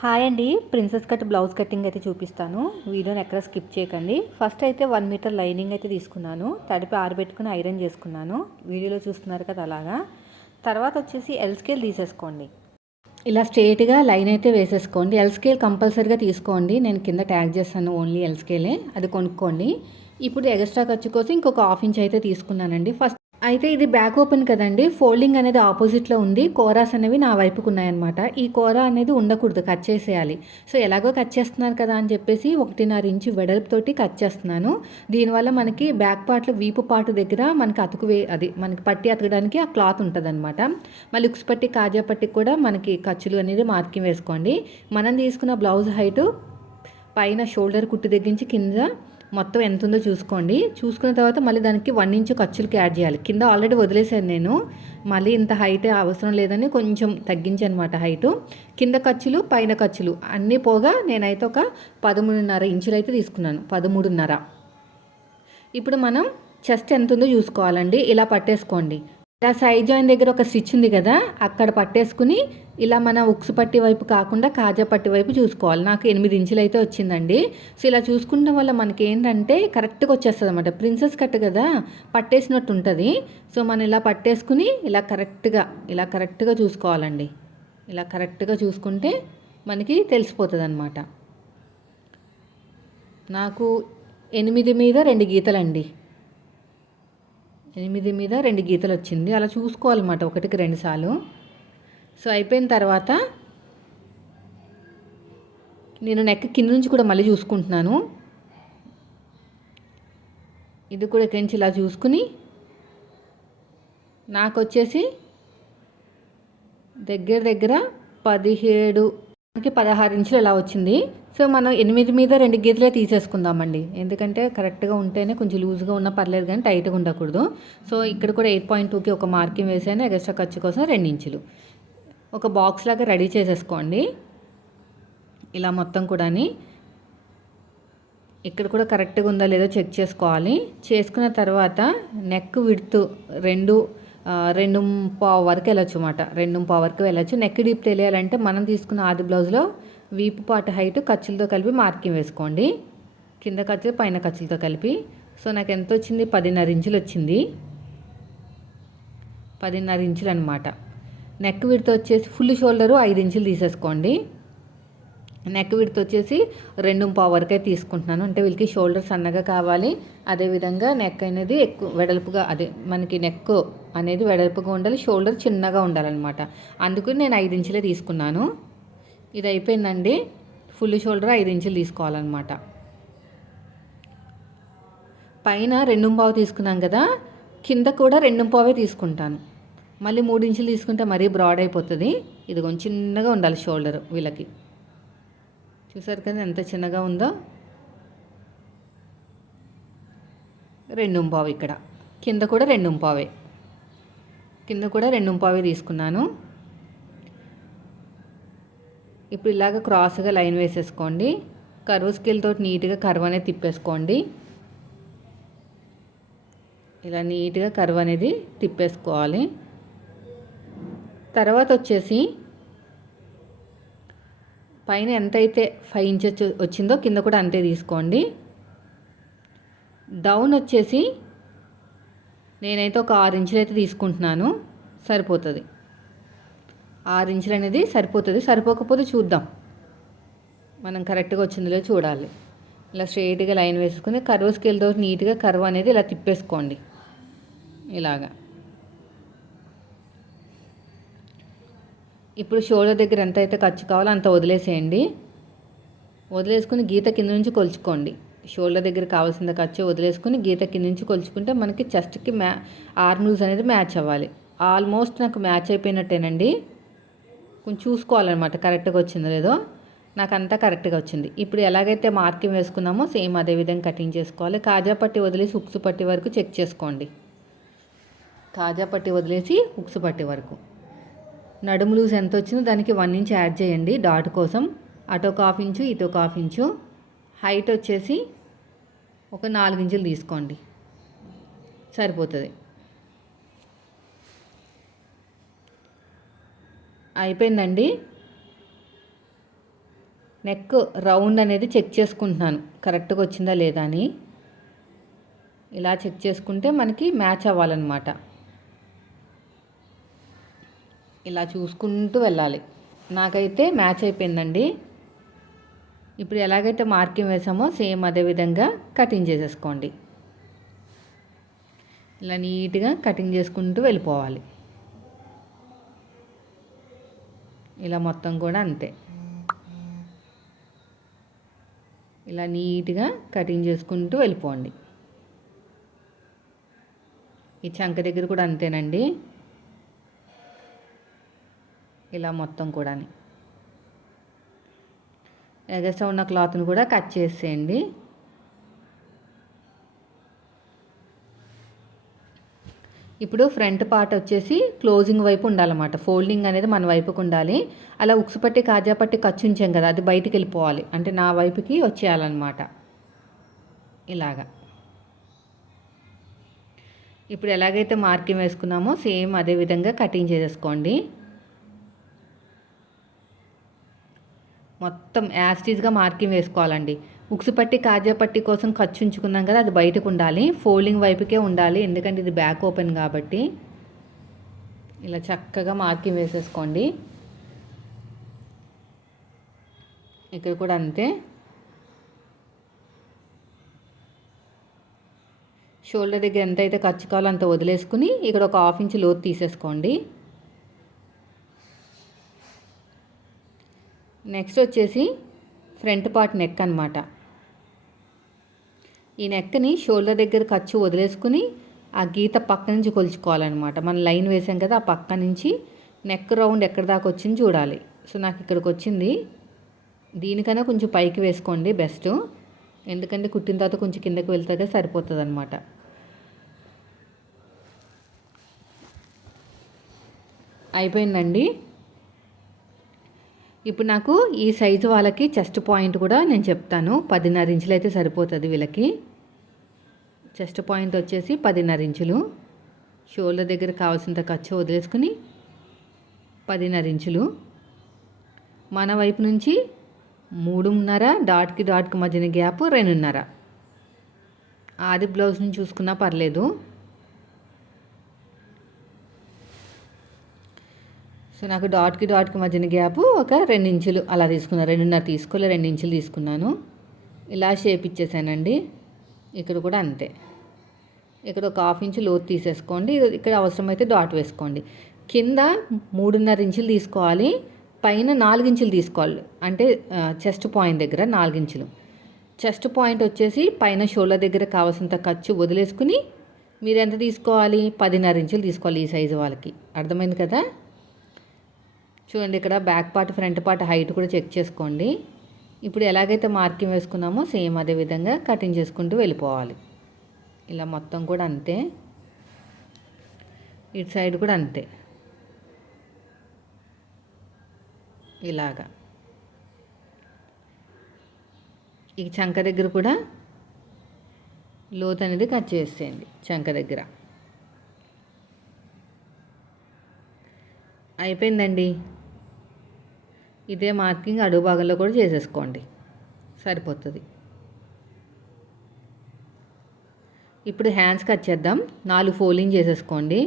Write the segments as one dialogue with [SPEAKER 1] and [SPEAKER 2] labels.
[SPEAKER 1] Hi అండి. Princess cut blouse cutting అయితే చూపిస్తాను. వీడియోని ఎక్కడ స్కిప్ చేయకండి. ఫస్ట్ అయితే వన్ మీటర్ లైనింగ్ అయితే తీసుకున్నాను. తడిపి ఆరబెట్టుకుని ఐరన్ చేసుకున్నాను. వీడియోలో చూస్తున్నారు కదా అలాగా. తర్వాత వచ్చేసి ఎల్ స్కేల్ తీసేసుకోండి. ఇలా స్ట్రేట్గా లైన్ అయితే వేసేసుకోండి. ఎల్ స్కేల్ కంపల్సరీగా తీసుకోండి. నేను కింద ట్యాగ్ చేస్తాను ఓన్లీ ఎల్ స్కేలే అది కొనుక్కోండి. ఇప్పుడు ఎక్స్ట్రా ఖర్చు కోసం ఇంకొక హాఫ్ ఇంచ్ అయితే తీసుకున్నానండి. ఫస్ట్ అయితే ఇది బ్యాక్ ఓపెన్ కదండి. ఫోల్డింగ్ అనేది ఆపోజిట్లో ఉంది. కోరాస్ అనేవి నా వైపుకు ఉన్నాయన్నమాట ఈ కోర అనేది ఉండకూడదు. కట్ చేసేయాలి. సో ఎలాగో కట్ చేస్తున్నారు కదా అని చెప్పేసి ఒకటిన్నర ఇంచు వెడల్పుతోటి కట్ చేస్తున్నాను. దీనివల్ల మనకి బ్యాక్ పార్ట్లో వీపు పాటు దగ్గర మనకి అతుకు వే అది మనకి పట్టి అతకడానికి ఆ క్లాత్ ఉంటుంది అనమాట మళ్ళీ ఉక్స్ పట్టి కాజా పట్టి కూడా మనకి ఖర్చులు అనేది మార్కింగ్ వేసుకోండి. మనం తీసుకున్న బ్లౌజ్ హైటు పైన షోల్డర్ కుట్టు దగ్గరించి కింద మొత్తం ఎంత ఉందో చూసుకోండి. చూసుకున్న తర్వాత మళ్ళీ దానికి వన్ ఇంచు ఖర్చులకి యాడ్ చేయాలి. కింద ఆల్రెడీ వదిలేసాను నేను. మళ్ళీ ఇంత హైట్ అవసరం లేదని కొంచెం తగ్గించాను అనమాట హైటు. కింద ఖర్చులు పైన ఖర్చులు అన్నీ పోగా నేనైతే ఒక పదమూడున్నర ఇంచులు అయితే తీసుకున్నాను. పదమూడున్నర. ఇప్పుడు మనం చెస్ట్ ఎంత ఉందో చూసుకోవాలండి. ఇలా పట్టేసుకోండి. ఇలా సైడ్ జాయిన్ దగ్గర ఒక స్టిచ్ ఉంది కదా అక్కడ పట్టేసుకుని ఇలా మన ఉక్స్ పట్టి వైపు కాకుండా కాజా పట్టి వైపు చూసుకోవాలి. నాకు ఎనిమిది ఇంచులు అయితే వచ్చిందండి. సో ఇలా చూసుకున్న వల్ల మనకి ఏంటంటే కరెక్ట్గా వచ్చేస్తుంది అనమాట ప్రిన్సెస్ కట్ కదా పట్టేసినట్టు ఉంటుంది. సో మనం ఇలా పట్టేసుకుని ఇలా కరెక్ట్గా ఇలా కరెక్ట్గా చూసుకోవాలండి. ఇలా కరెక్ట్గా చూసుకుంటే మనకి తెలిసిపోతుంది అనమాట నాకు ఎనిమిది మీద రెండు గీతలండి. ఎనిమిది మీద రెండు గీతలు వచ్చింది అలా చూసుకోవాలన్నమాట ఒకటికి రెండు సార్లు. సో అయిపోయిన తర్వాత నేను నెక్ కింద నుంచి కూడా మళ్ళీ చూసుకుంటున్నాను. ఇది కూడా ఇక్కడి నుంచి ఇలా చూసుకుని నాకు వచ్చేసి దగ్గర దగ్గర పదిహేడు మనకి పదహారు ఇంచులు ఇలా వచ్చింది? సో మనం ఎనిమిది మీద రెండు గీతలే తీసేసుకుందామండి. ఎందుకంటే కరెక్ట్గా ఉంటేనే కొంచెం లూజ్గా ఉన్నా పర్లేదు కానీ టైట్గా ఉండకూడదు. సో ఇక్కడ కూడా ఎయిట్ పాయింట్ టూకి ఒక మార్కింగ్ వేసాను. ఎక్స్ట్రా ఖర్చు కోసం రెండు ఇంచులు. ఒక బాక్స్ లాగా రెడీ చేసేసుకోండి. ఇలా మొత్తం కూడాని. ఇక్కడ కూడా కరెక్ట్గా ఉందా లేదో చెక్ చేసుకోవాలి. చేసుకున్న తర్వాత నెక్ విడుతు రెండు రెండు పావు వరకు వెళ్ళచ్చు అన్నమాట. రెండు పావు వరకు వెళ్ళచ్చు. నెక్ డీప్ తెలియాలంటే మనం తీసుకున్న ఆది బ్లౌజ్లో వీపు పాటు హైట్ ఖర్చులతో కలిపి మార్కింగ్ వేసుకోండి. కింద ఖర్చులు పైన ఖర్చులతో కలిపి. సో నాకు ఎంత వచ్చింది? పదిన్నర ఇంచులు వచ్చింది. పదిన్నర ఇంచులు అనమాట నెక్ విడత వచ్చేసి ఫుల్ షోల్డరు ఐదు ఇంచులు తీసేసుకోండి. నెక్ విడత వచ్చేసి రెండు పావు వరకే తీసుకుంటున్నాను. అంటే వీళ్ళకి షోల్డర్ సన్నగా కావాలి. అదేవిధంగా నెక్ అనేది ఎక్కువ వెడల్పుగా అదే మనకి నెక్ అనేది వెడల్పుగా ఉండాలి షోల్డర్ చిన్నగా ఉండాలన్నమాట. అందుకు నేను ఐదు ఇంచులే తీసుకున్నాను. ఇది అయిపోయిందండి. ఫుల్ షోల్డర్ ఐదు ఇంచులు తీసుకోవాలన్నమాట. పైన రెండు పావు తీసుకున్నాం కదా కింద కూడా రెండు పావే తీసుకుంటాను. మళ్ళీ మూడు ఇంచులు తీసుకుంటే మరీ బ్రాడ్ అయిపోతుంది. ఇది కొంచెం చిన్నగా ఉండాలి షోల్డర్ వీళ్ళకి. చూసారు కదా ఎంత చిన్నగా ఉందో. రెండు పావు ఇక్కడ. కింద కూడా రెండు పావే కింద కూడా రెండు పావే తీసుకున్నాను. ఇప్పుడు ఇలాగ క్రాస్గా లైన్ వేసేసుకోండి. కరువు స్కేల్ నీట్గా కర్వ్ అనేది తిప్పేసుకోండి. ఇలా నీట్గా కర్వ్ అనేది తిప్పేసుకోవాలి. తర్వాత వచ్చేసి పైన ఎంతైతే ఫైవ్ ఇంచెస్ వచ్చిందో కింద కూడా అంతే తీసుకోండి. డౌన్ వచ్చేసి నేనైతే ఒక ఆరు ఇంచులు అయితే తీసుకుంటున్నాను. సరిపోతుంది. ఆరు ఇంచులు అనేది సరిపోతుంది. సరిపోకపోతే చూద్దాం. మనం కరెక్ట్గా వచ్చిందిలో చూడాలి. ఇలా స్ట్రైట్గా లైన్ వేసుకుని కర్వ్ స్కేల్తో నీట్గా కర్వ్ అనేది ఇలా తిప్పేసుకోండి. ఇలాగా. ఇప్పుడు షోల్డర్ దగ్గర ఎంత అయితే ఖర్చు కావాలో అంత వదిలేసేయండి. వదిలేసుకుని గీత కింద నుంచి కొలుచుకోండి. షోల్డర్ దగ్గర కావాల్సిన ఖర్చు వదిలేసుకుని గీత కింద నుంచి కొలుచుకుంటే మనకి చెస్ట్కి మ్యా ఆర్మ్ లూజ్ అనేది మ్యాచ్ అవ్వాలి. ఆల్మోస్ట్ నాకు మ్యాచ్ అయిపోయినట్టేనండి. కొంచెం చూసుకోవాలన్నమాట కరెక్ట్గా వచ్చిందో లేదో. నాకు అంతా కరెక్ట్గా వచ్చింది. ఇప్పుడు ఎలాగైతే మార్కింగ్ వేసుకున్నామో సేమ్ అదే విధంగా కటింగ్ చేసుకోవాలి. కాజా పట్టి వదిలేసి ఉక్సు పట్టి వరకు చెక్ చేసుకోండి. కాజా పట్టి వదిలేసి ఉక్సు పట్టి వరకు. నడుము లూజ్ ఎంత వచ్చిందో దానికి వన్ ఇంచ్ యాడ్ చేయండి డాట్ కోసం. అటు ఒక ఇంచు ఇటు ఒక ఇంచు. హైట్ వచ్చేసి ఒక నాలుగు ఇంచులు తీసుకోండి. సరిపోతుంది. అయిపోయిందండి. నెక్ రౌండ్ అనేది చెక్ చేసుకుంటున్నాను. కరెక్ట్గా వచ్చిందా లేదా అని. ఇలా చెక్ చేసుకుంటే మనకి మ్యాచ్ అవ్వాలన్నమాట. ఇలా చూసుకుంటూ వెళ్ళాలి. నాకైతే మ్యాచ్ అయిపోయిందండి. ఇప్పుడు ఎలాగైతే మార్కింగ్ వేసామో సేమ్ అదే విధంగా కటింగ్ చేసేసుకోండి. ఇలా నీట్గా కటింగ్ చేసుకుంటూ వెళ్ళిపోవాలి. ఇలా మొత్తం కూడా అంతే. ఇలా నీట్గా కటింగ్ చేసుకుంటూ వెళ్ళిపోండి. ఈ చంక దగ్గర కూడా అంతేనండి. ఇలా మొత్తం కూడా ఎగస్ట్రా ఉన్న క్లాత్ని కూడా కట్ చేసేయండి. ఇప్పుడు ఫ్రంట్ పార్ట్ వచ్చేసి క్లోజింగ్ వైపు ఉండాలన్నమాట. ఫోల్డింగ్ అనేది మన వైపుకు ఉండాలి. అలా ఉక్సు పట్టి కాజా పట్టి ఖర్చు ఉంచాం కదా అది బయటికి వెళ్ళిపోవాలి. అంటే నా వైపుకి వచ్చేయాలన్నమాట. ఇలాగా. ఇప్పుడు ఎలాగైతే మార్కింగ్ వేసుకున్నామో సేమ్ అదే విధంగా కటింగ్ చేసేసుకోండి. మొత్తం యాస్టీజ్గా మార్కింగ్ వేసుకోవాలండి. ఉక్సు పట్టి కాజా పట్టి కోసం ఖర్చు ఉంచుకున్నాం కదా అది బయటకు ఉండాలి. ఫోల్డింగ్ వైపుకే ఉండాలి. ఎందుకంటే ఇది బ్యాక్ ఓపెన్ కాబట్టి. ఇలా చక్కగా మార్కింగ్ వేసేసుకోండి. ఇక్కడ కూడా అంతే. షోల్డర్ దగ్గర ఎంత అయితే ఖర్చు కావాలో అంత వదిలేసుకుని ఇక్కడ ఒక హాఫ్ ఇంచ్ లోతు తీసేసుకోండి. నెక్స్ట్ వచ్చేసి ఫ్రంట్ పార్ట్ నెక్ అనమాట ఈ నెక్ని షోల్డర్ దగ్గర ఖర్చు వదిలేసుకుని ఆ గీత పక్క నుంచి కొలుచుకోవాలన్నమాట. మనం లైన్ వేసాం కదా ఆ పక్క నుంచి నెక్ రౌండ్ ఎక్కడ దాకా వచ్చింది చూడాలి. సో నాకు ఇక్కడికి వచ్చింది. దీనికన్నా కొంచెం పైకి వేసుకోండి బెస్ట్. ఎందుకంటే కుట్టిన తర్వాత కొంచెం కిందకి వెళ్తే సరిపోతుంది అనమాట అయిపోయిందండి. ఇప్పుడు నాకు ఈ సైజు వాళ్ళకి చెస్ట్ పాయింట్ కూడా నేను చెప్తాను. పదిన్నర ఇంచులు అయితే సరిపోతుంది వీళ్ళకి. చెస్ట్ పాయింట్ వచ్చేసి పదిన్నర ఇంచులు. షోల్డర్ దగ్గర కావాల్సినంత ఖర్చు వదిలేసుకుని పదిన్నర ఇంచులు. మన వైపు నుంచి మూడున్నర డాట్కి డాట్కి మధ్యన గ్యాప్ రెండున్నర. ఆది బ్లౌజ్ నుంచి చూసుకున్నా పర్లేదు. సో నాకు డాట్కి డాట్కి మధ్యన గ్యాప్ ఒక రెండు ఇంచులు అలా తీసుకున్నాను రెండున్నర తీసుకోలే రెండు ఇంచులు తీసుకున్నాను. ఇలా షేప్ ఇచ్చేసానండి. ఇక్కడ కూడా అంతే. ఇక్కడ ఒక హాఫ్ ఇంచు లోతు తీసేసుకోండి. ఇక్కడ అవసరమైతే డాట్ వేసుకోండి. కింద మూడున్నర ఇంచులు తీసుకోవాలి. పైన నాలుగించులు తీసుకోవాలి. అంటే చెస్ట్ పాయింట్ దగ్గర నాలుగించులు చెస్ట్ పాయింట్ వచ్చేసి పైన షోల్డర్ దగ్గర కావాల్సినంత ఖర్చు వదిలేసుకుని మీరు ఎంత తీసుకోవాలి? పదిన్నర ఇంచులు తీసుకోవాలి ఈ సైజు వాళ్ళకి. అర్థమైంది కదా? చూడండి ఇక్కడ back part front part height కూడా చెక్ చేసుకోండి. ఇప్పుడు ఎలాగైతే మార్కింగ్ వేసుకున్నామో సేమ్ అదే విధంగా కటింగ్ చేసుకుంటూ వెళ్ళిపోవాలి. ఇలా మొత్తం కూడా అంతే. ఇటు సైడ్ కూడా అంతే. ఇలాగా. ఈ చంక దగ్గర కూడా లోత్ అనేది కట్ చేసేయండి చంక దగ్గర. అయిపోయిందండి. ఇదే మార్కింగ్ అడుగు భాగంలో కూడా చేసేసుకోండి. సరిపోతుంది. ఇప్పుడు హ్యాండ్స్ కట్ చేద్దాం. నాలుగు ఫోల్డింగ్ చేసేసుకోండి.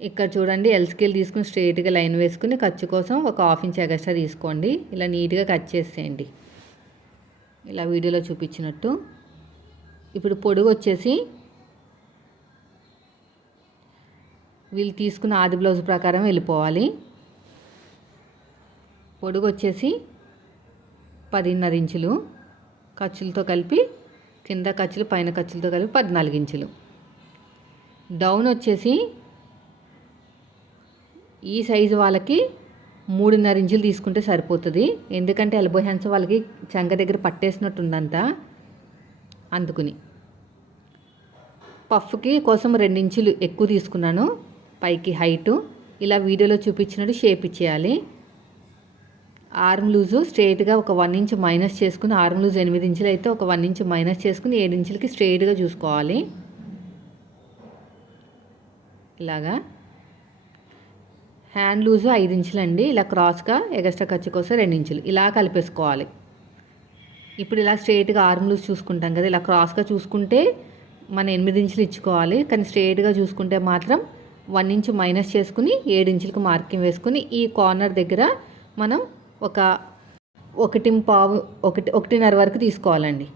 [SPEAKER 1] ఇక్కడ చూడండి ఎల్ స్కేల్ తీసుకుని స్ట్రైట్గా లైన్ వేసుకుని ఖర్చు కోసం ఒక హాఫ్ ఇంచ్ ఎగస్ట్రా తీసుకోండి. ఇలా నీట్గా కట్ చేసేయండి. ఇలా వీడియోలో చూపించినట్టు. ఇప్పుడు పొడుగు వచ్చేసి వీళ్ళు తీసుకున్న ఆది బ్లౌజ్ ప్రకారం వెళ్ళిపోవాలి. పొడుగు వచ్చేసి పదిన్నర ఇంచులు ఖర్చులతో కలిపి కింద ఖర్చులు పైన ఖర్చులతో కలిపి పద్నాలుగు ఇంచులు. డౌన్ వచ్చేసి ఈ సైజు వాళ్ళకి మూడున్నర ఇంచులు తీసుకుంటే సరిపోతుంది. ఎందుకంటే ఎల్బో హ్యాండ్స్ వాళ్ళకి చంక దగ్గర పట్టేసినట్టుందంతా అందుకుని. పఫ్కి కోసం ఇంచులు ఎక్కువ తీసుకున్నాను. పైకి హైటు. ఇలా వీడియోలో చూపించినట్టు షేప్ ఇచ్చేయాలి. ఆర్మ్ లూజు స్ట్రైట్గా ఒక వన్ ఇంచ్ మైనస్ చేసుకుని ఆర్మ్ లూజ్ ఎనిమిది ఇంచులు అయితే ఒక వన్ ఇంచ్ మైనస్ చేసుకుని ఏడు ఇంచులకి స్ట్రైట్గా చూసుకోవాలి. ఇలాగా. హ్యాండ్ లూజు ఐదు ఇంచులండి. ఇలా క్రాస్గా ఎగస్ట్రా ఖర్చు కోసం రెండు ఇంచులు. ఇలా కలిపేసుకోవాలి. ఇప్పుడు ఇలా స్ట్రైట్గా ఆర్మ్ లూజ్ చూసుకుంటాం కదా ఇలా క్రాస్గా చూసుకుంటే మన ఎనిమిది ఇంచులు ఇచ్చుకోవాలి. కానీ స్ట్రైట్గా చూసుకుంటే మాత్రం వన్ ఇంచ్ మైనస్ చేసుకుని ఏడు ఇంచులకు మార్కింగ్ వేసుకుని ఈ కార్నర్ దగ్గర మనం ఒక ఒకటి పావు ఒకటి ఒకటిన్నర వరకు తీసుకోవాలండి.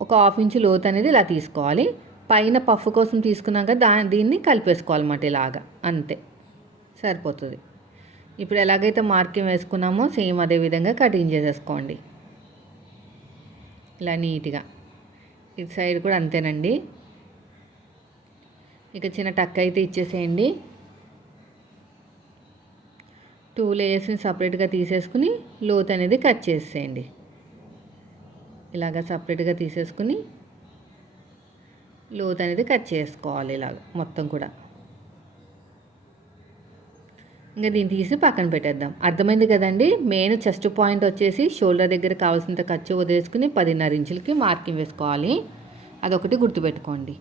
[SPEAKER 1] ఒక హాఫ్ ఇంచు లోతు అనేది ఇలా తీసుకోవాలి. పైన పఫ్ కోసం తీసుకున్నాక దా దీన్ని కలిపేసుకోవాలన్నమాట ఇలాగా. అంతే. సరిపోతుంది. ఇప్పుడు ఎలాగైతే మార్కింగ్ వేసుకున్నామో సేమ్ అదే విధంగా కటింగ్ చేసేసుకోండి. ఇలా నీట్గా. ఇటు సైడ్ కూడా అంతేనండి. ఇక చిన్న టక్ అయితే ఇచ్చేసేయండి. టూ లేయర్స్ని సపరేట్గా తీసేసుకుని లోత్ అనేది కట్ చేసేయండి ఇలాగ సపరేట్గా తీసేసుకుని లోత్ అనేది కట్ చేసుకోవాలి ఇలాగ మొత్తం కూడా. ఇంకా దీన్ని తీసి పక్కన పెట్టేద్దాం. అర్థమైంది కదండి? మెయిన్ చెస్ట్ పాయింట్ వచ్చేసి షోల్డర్ దగ్గర కావాల్సినంత ఖర్చు వదిలేసుకుని పదిన్నర ఇంచులకి మార్కింగ్ వేసుకోవాలి. అదొకటి గుర్తుపెట్టుకోండి.